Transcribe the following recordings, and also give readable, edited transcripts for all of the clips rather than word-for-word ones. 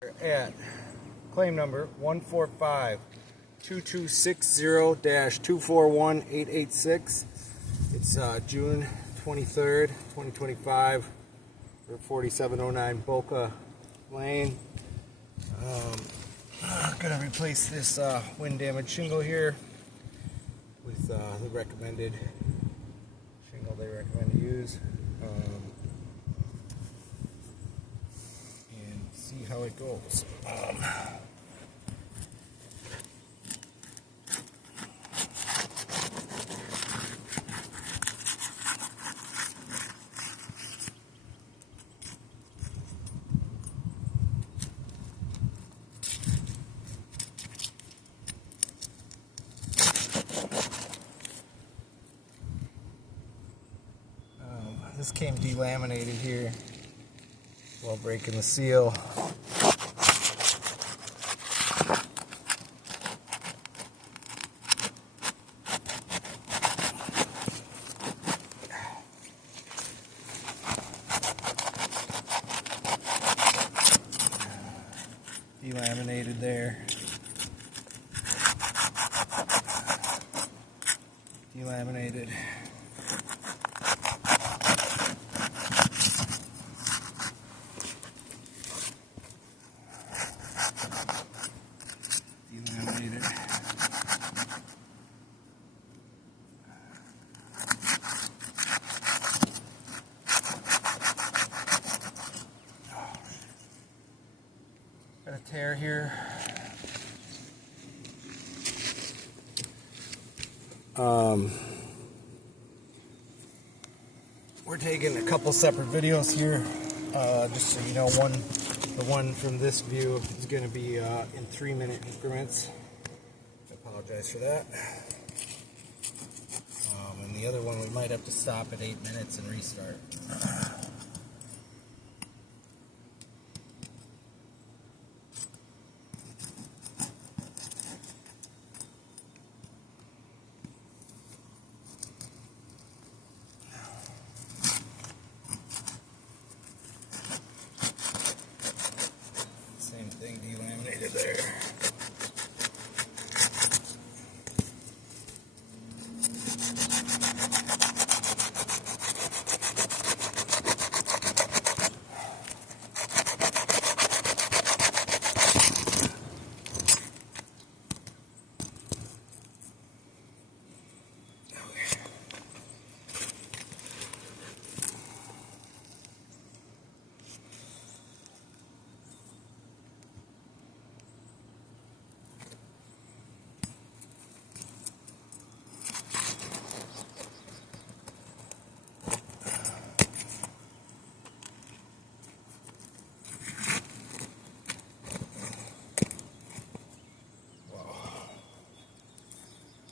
At claim number 145-2260-241886. It's June 23rd, 2025. We're 4709 Boca Lane. Gonna replace this wind damaged shingle here with the recommended shingle they recommend to use. See how it goes. This came delaminated here while breaking the seal. Delaminated there. Delaminated. Delaminated. Got a tear here. We're taking a couple separate videos here, just so you know. The one from this view is going to be in 3-minute increments. I apologize for that. And the other one we might have to stop at 8 minutes and restart. Same thing, delaminated there.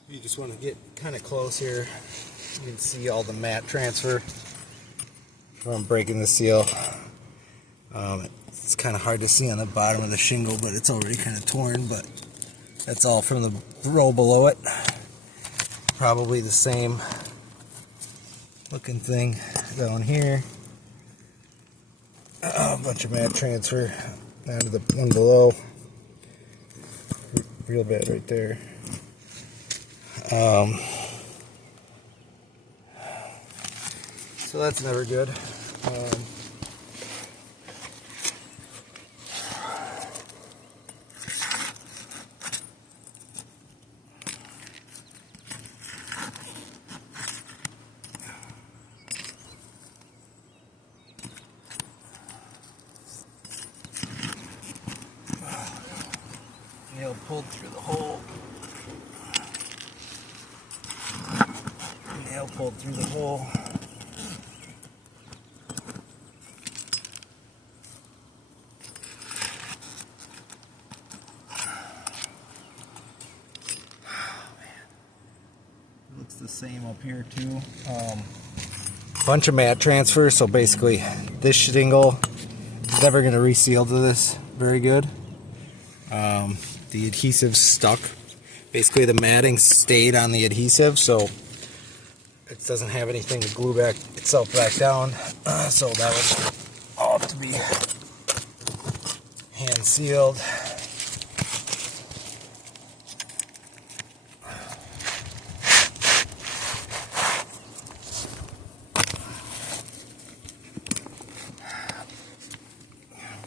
You just want to get kind of close here. You can see all the mat transfer from breaking the seal. It's kind of hard to see on the bottom of the shingle, but it's already kind of torn, but that's all from the row below it. Probably the same looking thing down here. A bunch of mat transfer down to the one below. Real bad right there. So that's never good. Nail pulled through the hole. Nail pulled through the hole. Looks the same up here too. Bunch of mat transfer, so basically this shingle is never going to reseal to this very good. The adhesive stuck. Basically the matting stayed on the adhesive, so it doesn't have anything to glue back itself back down. So that would all have to be hand sealed.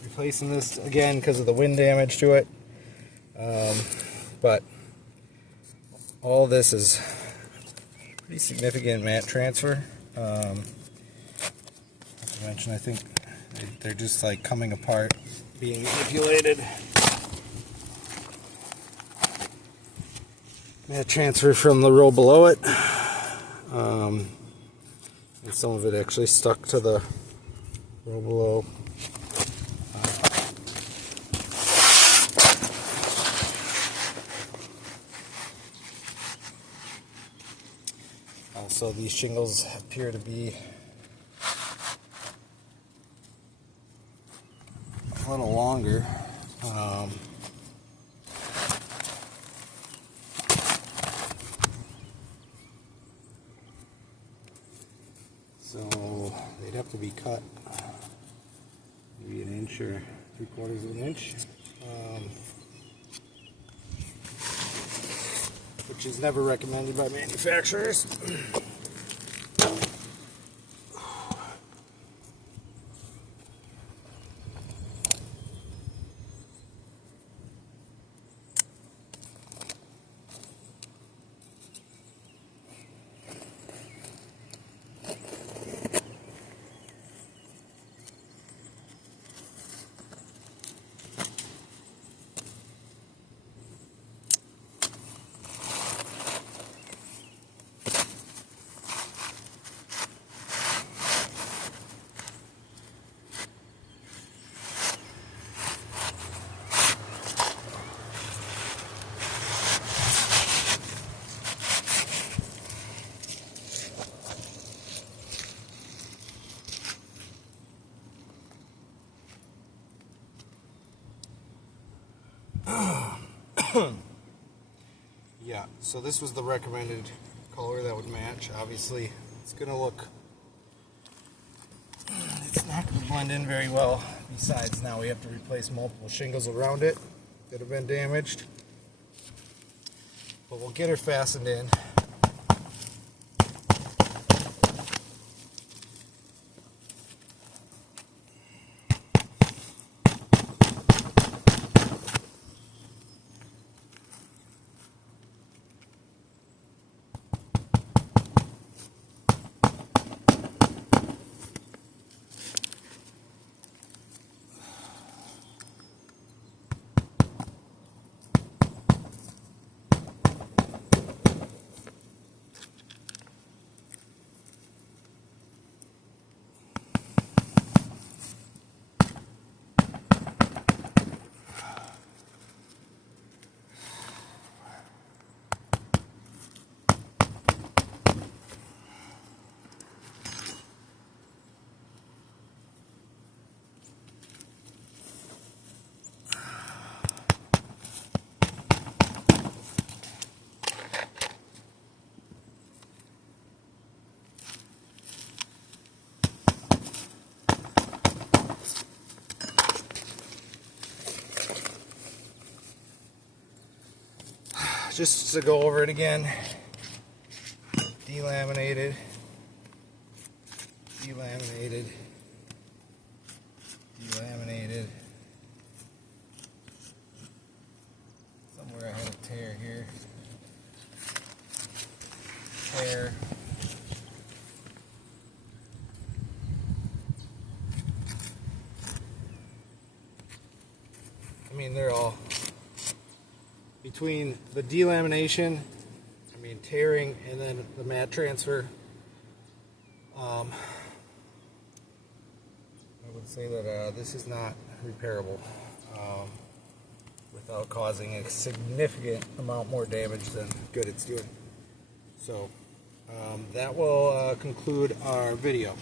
Replacing this again because of the wind damage to it, but all this is pretty significant mat transfer. Not to mention, I think they're just like coming apart, being manipulated. Mat transfer from the row below it, and some of it actually stuck to the row below. Also, these shingles appear to be a little longer. So they'd have to be cut maybe 1 inch or 3/4 of an inch, which is never recommended by manufacturers. Yeah, so this was the recommended color that would match. Obviously, it's going to look, it's not going to blend in very well. Besides, now we have to replace multiple shingles around it that have been damaged. But we'll get her fastened in. Just to go over it again, delaminated, delaminated, delaminated. Somewhere I had a tear here. Tear. I mean, they're all between the delamination, tearing, and then the mat transfer. I would say that this is not repairable without causing a significant amount more damage than good it's doing. So that will conclude our video.